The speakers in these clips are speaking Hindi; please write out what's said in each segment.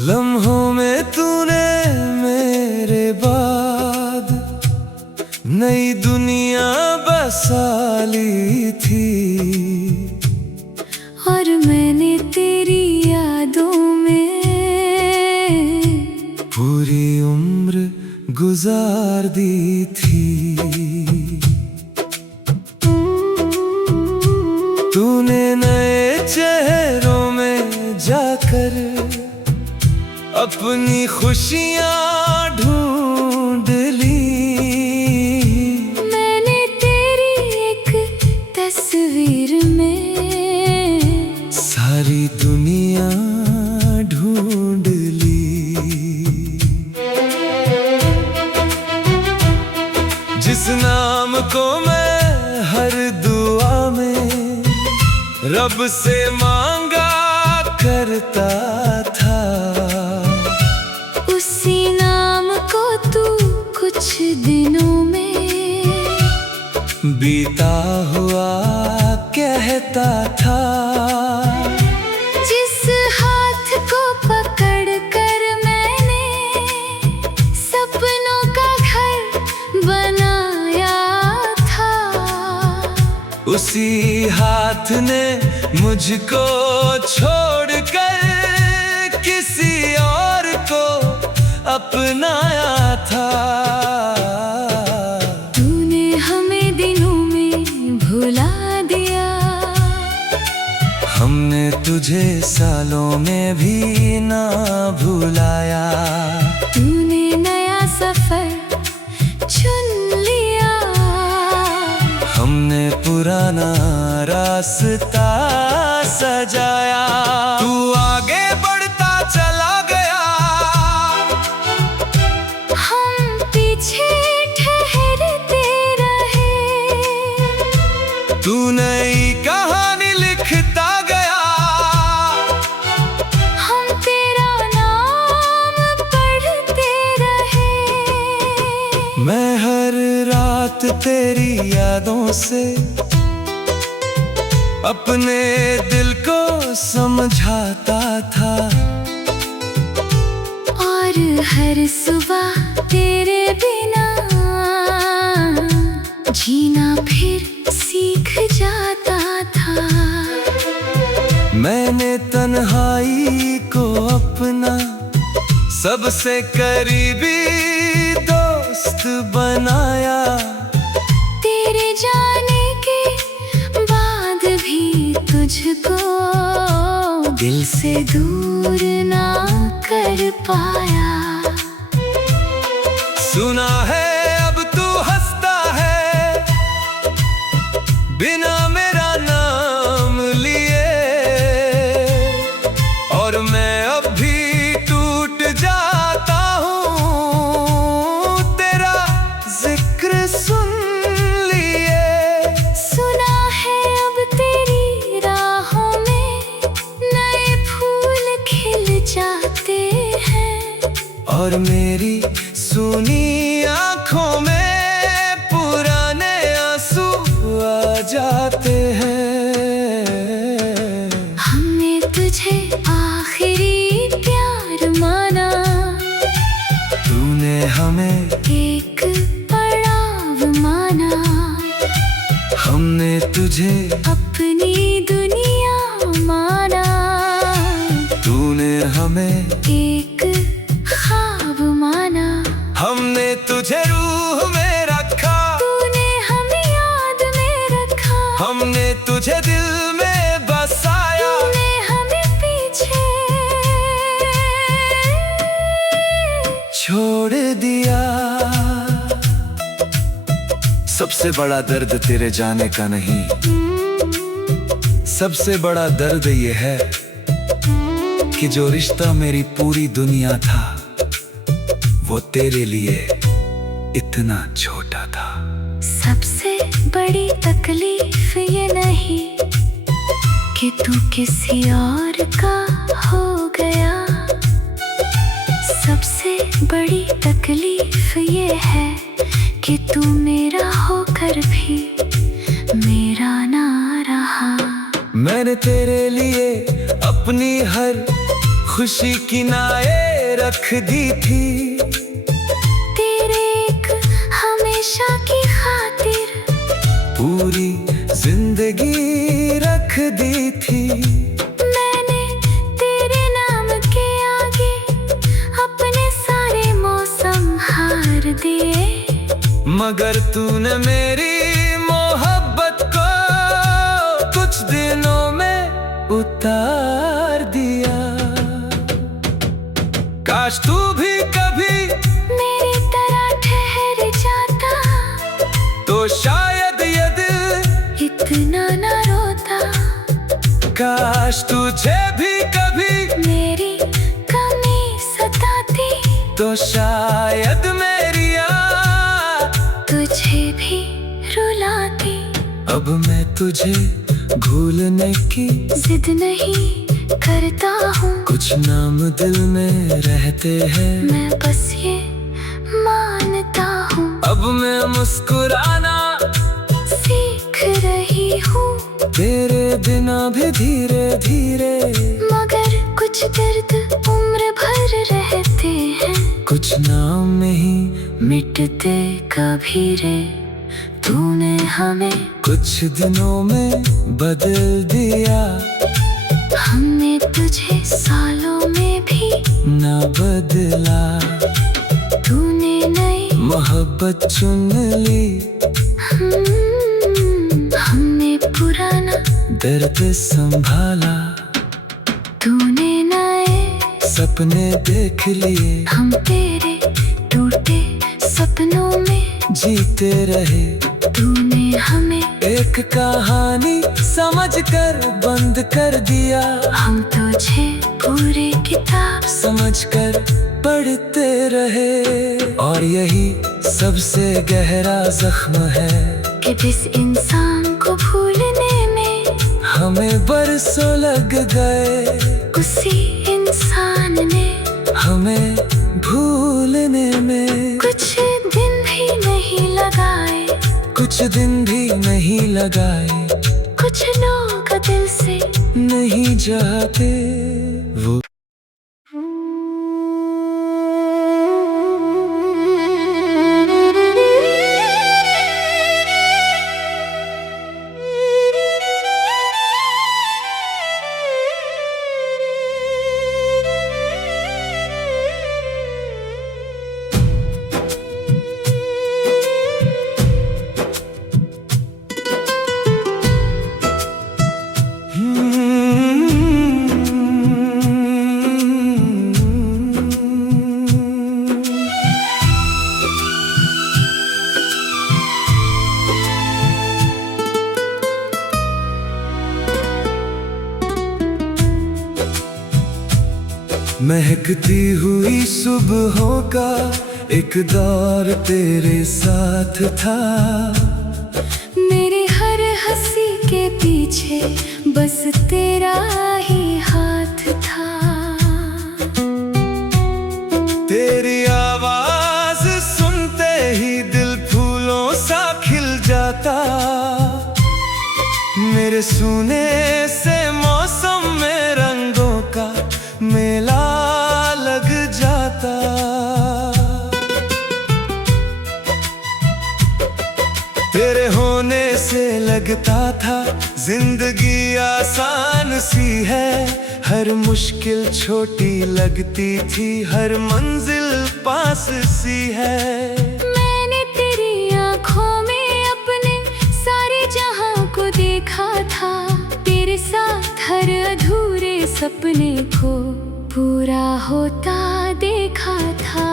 लम्हों में तूने मेरे बाद नई दुनिया बसा ली थी, और मैंने तेरी यादों में पूरी उम्र गुजार दी थी। तूने नए चेहरों में जाकर अपनी खुशियाँ ढूंढ ली। मैंने तेरी एक तस्वीर में सारी दुनिया ढूंढ ली। जिस नाम को मैं हर दुआ में रब से मांगा करता था, उसी नाम को तू कुछ दिनों में बीता हुआ कहता था। जिस हाथ को पकड़ कर मैंने सपनों का घर बनाया था, उसी हाथ ने मुझको छोड़कर किसी और को अपनाया था। तूने हमें दिनों में भुला दिया, हमने तुझे सालों में भी ना भुलाया। तूने नया सफर चुन लिया, हमने पुराना रास्ता सजाया। तू आगे बढ़ता चला गया, हम पीछे ठहरते रहे। तू नई कहानी लिखता गया, हम तेरा नाम पढ़ते रहे। मैं हर रात तेरी यादों से अपने दिल को समझाता था, और हर सुबह तेरे बिना जीना फिर सीख जाता था। मैंने तन्हाई को अपना सबसे करीबी दोस्त बनाया। तेरे जाने के बाद भी तुझको दिल से दूर ना कर पाया। सुना है अब तू हंसता है बिना मेरा नाम लिए, और मैं अब भी टूट जाता हूँ तेरा जिक्र सुन लिए। सुना है अब तेरी राहों में नए फूल खिल जाते हैं, और मेरी सुनी आँखों में पुराने आंसू आ जाते हैं। हमने तुझे आखिरी प्यार माना, तूने हमें एक पड़ाव माना। हमने तुझे अपनी दुनिया माना, तूने हमें एक ख्वाब माना। हमने तुझे रूह में रखा, तूने हमें याद में रखा। हमने तुझे दिल में बसाया। तूने हमें पीछे छोड़ दिया। सबसे बड़ा दर्द तेरे जाने का नहीं, सबसे बड़ा दर्द ये है कि जो रिश्ता मेरी पूरी दुनिया था वो तेरे लिए इतना छोटा था। सबसे बड़ी तकलीफ ये नहीं कि तू किसी और का हो गया, सबसे बड़ी तकलीफ ये है कि तू मेरा होकर भी मेरा ना रहा। मैंने तेरे लिए अपनी हर खुशी की नाए रख दी थी, तेरे एक हमेशा की खातिर पूरी जिंदगी रख दी थी। मैंने तेरे नाम के आगे अपने सारे मौसम हार दिए, मगर तूने मेरी मोहब्बत को कुछ दिनों में उतार दिया। काश तू भी कभी मेरी तरह ठहर जाता तो शायद ये दिल इतना ना रोता। काश तुझे भी कभी मेरी कमी सताती तो शायद मेरी याद तुझे भी रुलाती। अब मैं तुझे भूलने की जिद नहीं करता हूँ, कुछ नाम दिल में रहते हैं, मैं बस ये मानता हूँ। अब मैं मुस्कुराना सीख रही हूँ तेरे बिना भी धीरे धीरे, मगर कुछ दर्द उम्र भर रहते हैं, कुछ नाम नहीं मिटते कभी रे। तूने हमें कुछ दिनों में बदल दिया, हमने तुझे सालों में भी ना बदला। तूने नई मोहब्बत चुन ली, हमने पुराना दर्द संभाला। तूने नए सपने देख लिए, हम तेरे टूटे सपनों में जीते रहे। तूने हमें एक कहानी समझकर बंद कर दिया, हम तुझे पूरे किताब समझकर पढ़ते रहे। और यही सबसे गहरा जख्म है कि जिस इंसान को भूलने में हमें बरसों लग गए, उसी इंसान ने हमें भूलने में कुछ दिन भी नहीं लगाए। कुछ दिन भी नहीं लगाए, कुछ लोग दिल से नहीं जाते वो। महकती हुई सुबहों का एक दौर तेरे साथ था, मेरे हर हंसी के पीछे बस तेरा ही हाथ था। तेरी आवाज सुनते ही दिल फूलों सा खिल जाता, मेरे सुने से मौसम में रंगों का मेला लग जाता। तेरे होने से लगता था जिंदगी आसान सी है, हर मुश्किल छोटी लगती थी, हर मंजिल पास सी है। मैंने तेरी आँखों में अपने सारे जहां को देखा था, तेरे साथ हर अधूरे सपने को पूरा होता देखा था।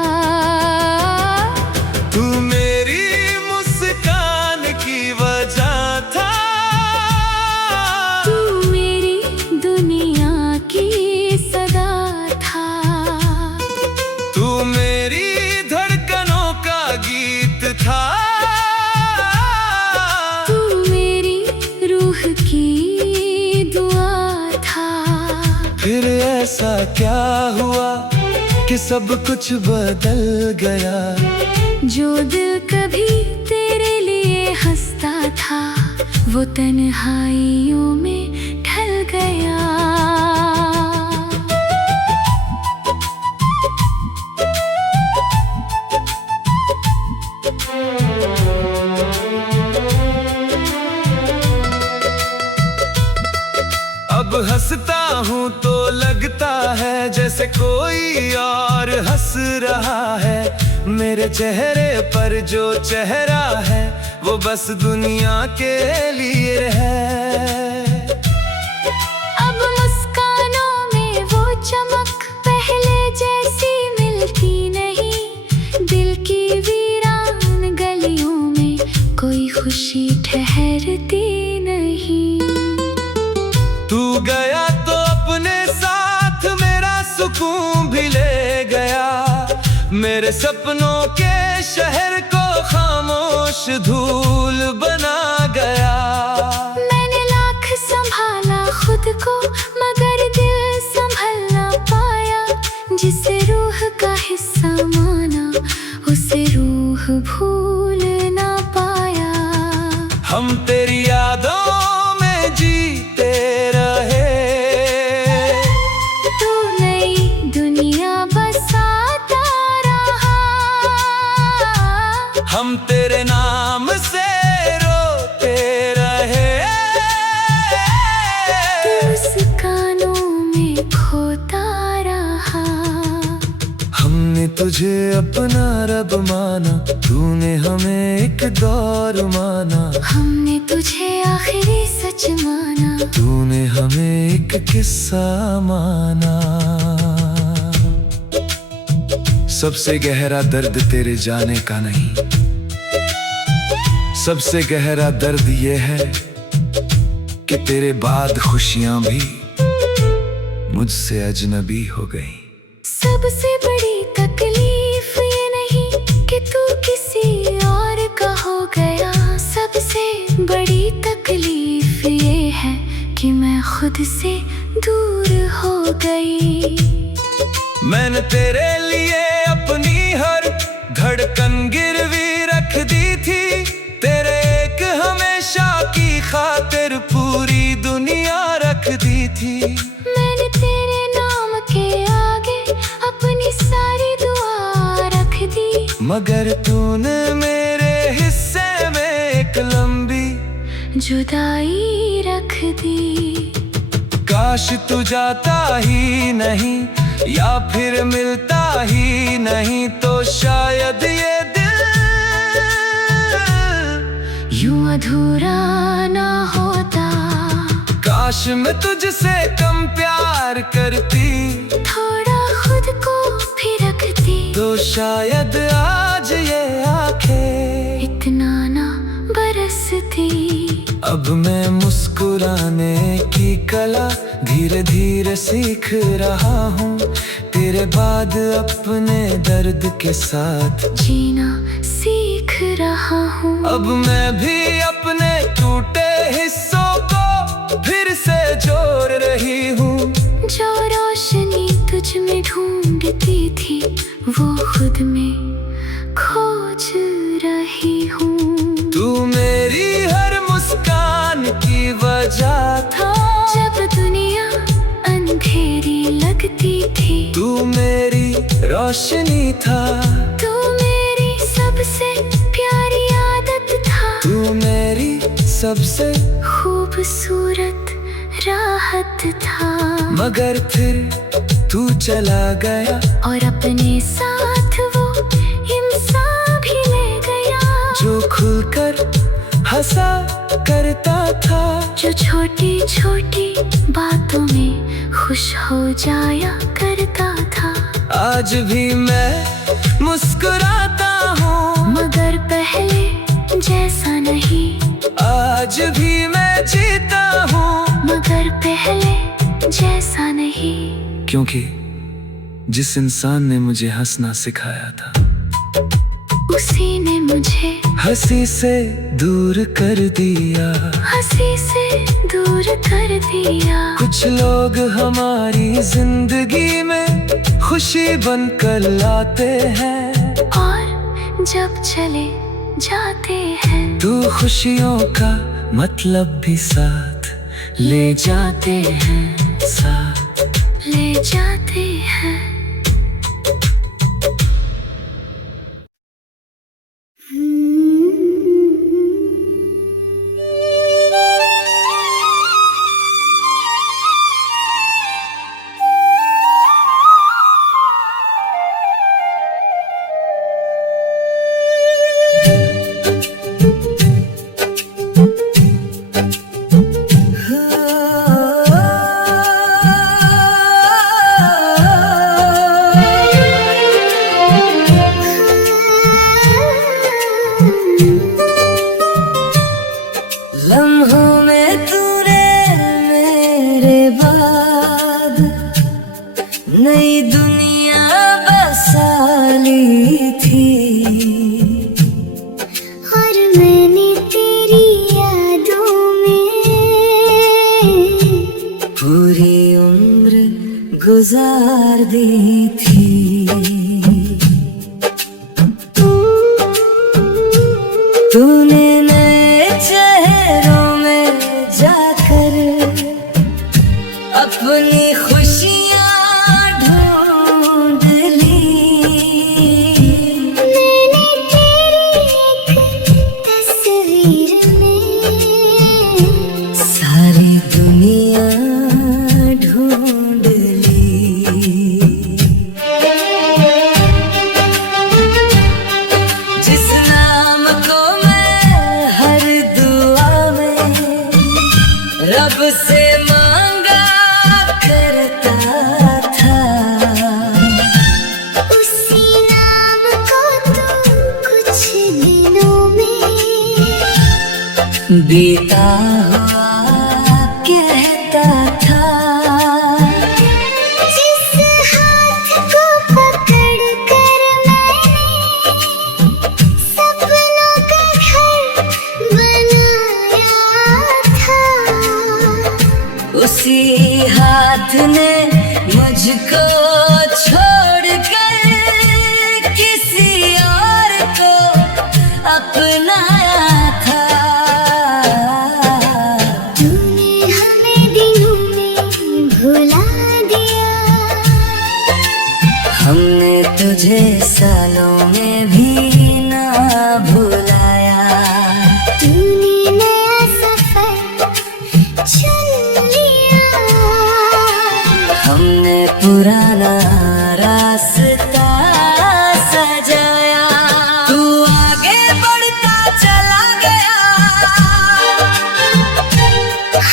तू मेरी मुस्कान की वजह था, तू मेरी दुनिया की सदा था। तू मेरी रूह की दुआ था। फिर ऐसा क्या हुआ कि सब कुछ बदल गया। जो दिल कभी तेरे लिए हंसता था वो तन्हाइयों में ढल गया। अब हंसता हूँ तो लगता है जैसे कोई और हंस रहा है। मेरे चेहरे पर जो चेहरा है वो बस दुनिया के लिए है। अब मुस्कानों में वो चमक पहले जैसी मिलती नहीं। दिल की वीरान गलियों में कोई खुशी ठहरती नहीं। तू गया तो अपने साथ मेरा सुकून भी ले गया। मेरे सपनों के शहर को खामोश धूल बना गया। मैंने लाख संभाला खुद को मगर दिल संभल ना पाया। जिसे रूह का हिस्सा माना उसे रूह भूल ना पाया। हम तेरी यादों में जीते रहे। तू नई दुनिया बसाता रहा। हम तेरे नाम से रोते रहे। तू मुस्कानों में खोता रहा। हमने तुझे अपना रब माना, तूने हमें एक दौर माना। हमने तुझे आखिरी सच माना, तूने हमें एक किस्सा माना। सबसे गहरा दर्द तेरे जाने का नहीं, सबसे गहरा दर्द ये है कि तेरे बाद खुशियां भी मुझसे अजनबी हो गई। सबसे बड़ी तकलीफ ये नहीं कि तू किसी और का हो गया। सबसे बड़ी तकलीफ ये है कि मैं खुद से दूर हो गई। मैंने तेरे लिए अपनी हर धड़कन गिरवी रख दी थी। तेरे एक हमेशा की खातिर पूरी दुनिया रख दी थी। मैंने तेरे नाम के आगे अपनी सारी दुआ रख दी। मगर तूने मेरे हिस्से में एक लंबी जुदाई रख दी। काश तू जाता ही नहीं या फिर मिलता ही नहीं तो शायद ये दिल यूं अधूरा ना होता। काश मैं तुझसे कम प्यार करती, थोड़ा खुद को भी रखती तो शायद आज ये आंखें इतना ना बरसती। अब मैं मुस्कुराने की कला धीरे धीरे सीख रहा हूँ। तेरे बाद अपने दर्द के साथ जीना सीख रहा हूँ। अब मैं भी अपने टूटे हिस्सों को फिर से जोड़ रही हूँ। जो रोशनी तुझ में ढूंढती थी वो खुद में खोज रही हूँ। तू मेरी हर मुस्कान की वजह था। जब दुनिया अंधेरी लगती थी तू मेरी रोशनी था। तू मेरी सबसे प्यारी आदत था। तू मेरी सबसे खूबसूरत राहत था। मगर फिर तू चला गया और अपने साथ वो इंसान भी ले गया जो खुलकर हंसा करता था। जो छोटी छोटी बातों में खुश हो जाया करता था। आज भी मैं मुस्कुराता हूँ मगर पहले जैसा नहीं। आज भी मैं जीता हूँ मगर पहले जैसा नहीं। क्योंकि जिस इंसान ने मुझे हंसना सिखाया था उसी ने मुझे हंसी से दूर कर दिया, हंसी से दूर कर दिया। कुछ लोग हमारी जिंदगी में खुशी बनकर लाते हैं, और जब चले जाते हैं तू खुशियों का मतलब भी साथ ले जाते हैं, साथ ले जाते हैं। लम्हों में तूने मेरे बाद नई दुनिया बसा ली थी, और मैंने तेरी यादों में पूरी उम्र गुजार दी थी। तूने नए चेहरों में जाकर अपनी खुशियाँ ढूंढ ली। मैंने तेरी एक तस्वीर में सारी दुनिया ढूंढ ली। जिस नाम को मैं हर दुआ में रब से मांगा करता था, उसी नाम को तू कुछ दिनों में बीता हुआ कहता था। जिस हाथ को पकड़ कर मैंने सपनों का घर बनाया था, उसी हाथ ने मुझको छोड़कर किसी और को अपनाया था। तूने हमें दिनों में भुला दिया, हमने तुझे सालों में भी ना भुलाया। तूने नया सफर चुन लिया, हमने पुराना रास्ता सजाया। तू आगे बढ़ता चला गया,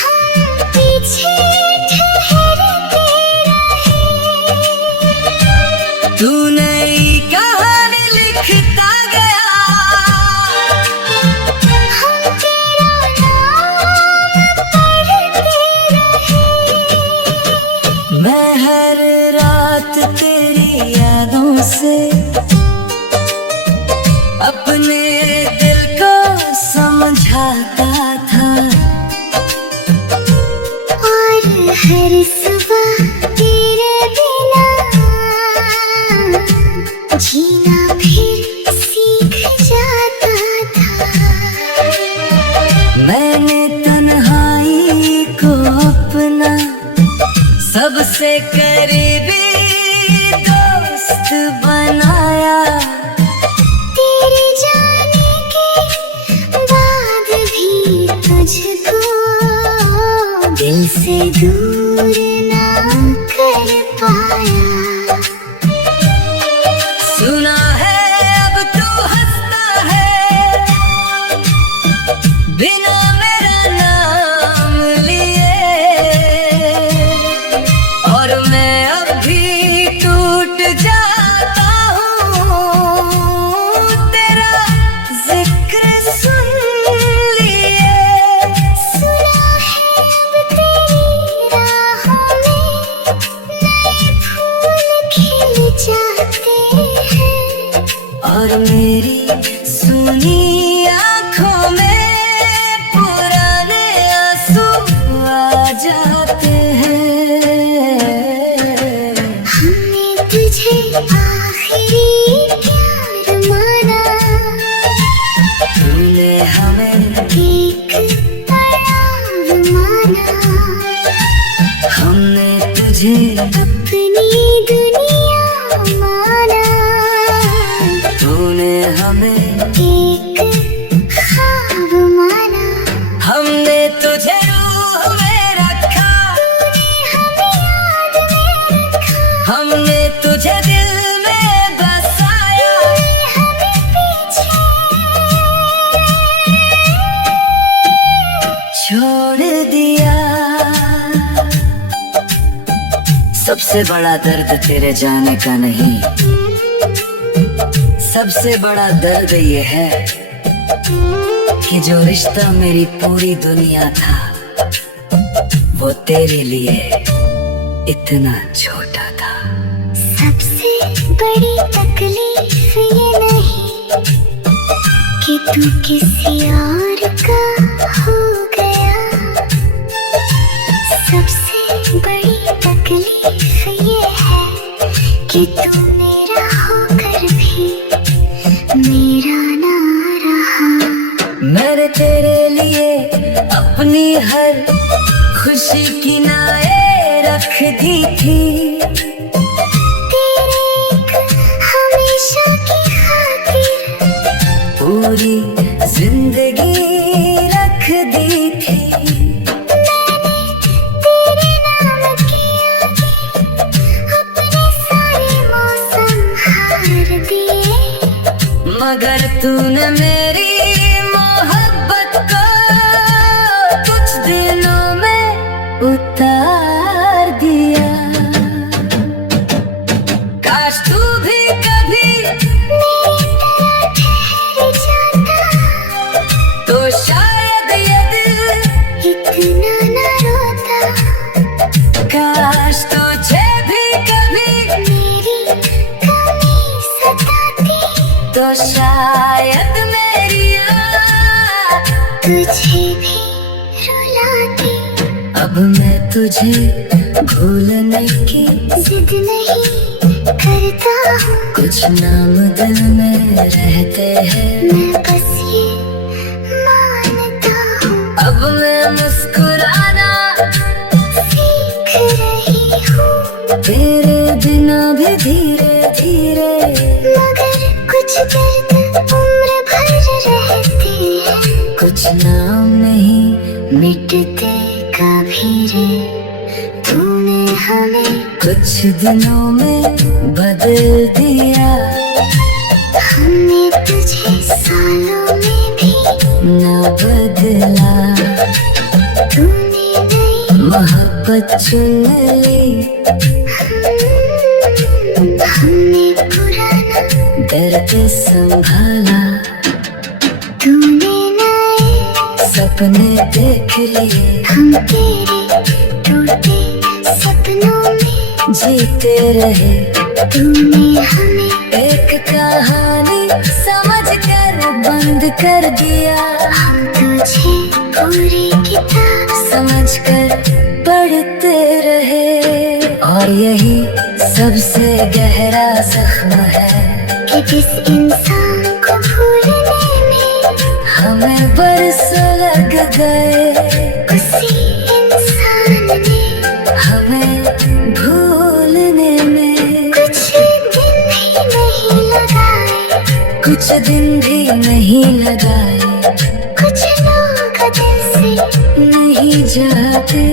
हम पीछे ठहरते रहे। तू नई कहानी लिखता गया, हम तेरा नाम पढ़ते रहे। मैं हर रात तेरी यादों से अपने दिल को समझाता था, और हर सुबह तेरे बिना जीना फिर सीख जाता था। मैंने तन्हाई को अपना सबसे करीबी दोस्त बनाया। तेरे जाने के बाद भी तुझको दिल से दूर ना कर पाया। सुना है अब तू हंसता है बिना मेरा नाम लिए, और मैं अब भी टूट जाता हूँ तेरा जिक्र सुन लिए। सुना है अब तेरी राहों में नए फूल खिल जाते हैं, और और मेरी सुनी आंखों में पुराने आंसू आ जाते हैं। हमने तुझे आखिरी प्यार माना, तूने हमें एक प्यार माना। हमने तुझे अपनी दुनिया माना, तूने हमें एक ख्वाब माना। हमने तुझे रूह में रखा, हमें याद में रखा, हमने तुझे दिल में बसाया। हमें पीछे छोड़ दिया। सबसे बड़ा दर्द तेरे जाने का नहीं, सबसे बड़ा दर्द ये है कि जो रिश्ता मेरी पूरी दुनिया था वो तेरे लिए इतना छोटा था। सबसे बड़ी तकलीफ ये नहीं कि तू किसी और का हो गया। सबसे बड़ी तकलीफ ये है कि तू मेरा होकर भी मेरा ना रहा। मैंने तेरे लिए अपनी हर खुशी की नाएं रख दी थी। तेरे एक हमेशा की खातिर पूरी जिंदगी रख दी थी। तेरे नाम किया अपने सारे मौसम हार दिए। मगर तूने मेरी मोहब्बत को कुछ दिनों में उतार दिया। काश तू भी कभी मेरी तरह ठहर जाता तो शायद ये दिल इतना न रोता। काश तुझे भी कभी मेरी कमी सताती तो शायद मेरी याद तुझे भी रुलाती। अब मैं तुझे भूलने की जिद नहीं करता हूँ, कुछ नाम दिल में रहते हैं। मैं बस ये मानता हूँ। अब मैं मुस्कुराना सीख रही हूँ, तेरे बिना भी धीरे धीरे। मगर कुछ दर्द उम्र भर रहते हैं। कुछ नाम नहीं मिटते कभी रे। तूने हमें कुछ दिनों में बदल दिया। हमने तुझे सालों में भी न बदला। तूने नई मोहब्बत चुन ली। हमने पुराना दर्द संभाला। तूने नए सपने देख लिए। हम तेरे टूटे सपनों में जीते रहे। तूने हमें एक कहानी समझ कर बंद कर दिया। हम तुझे पूरी किताब समझ कर पढ़ते रहे। और यही सबसे गहरा जख्म है कि जिस इंसान को भूलने में हमें बरसों लग गए। उसी इंसान ने हमें भूलने में कुछ दिन ही नहीं लगाए। कुछ दिन भी नहीं लगाए। कुछ लोग दिल से नहीं जाते।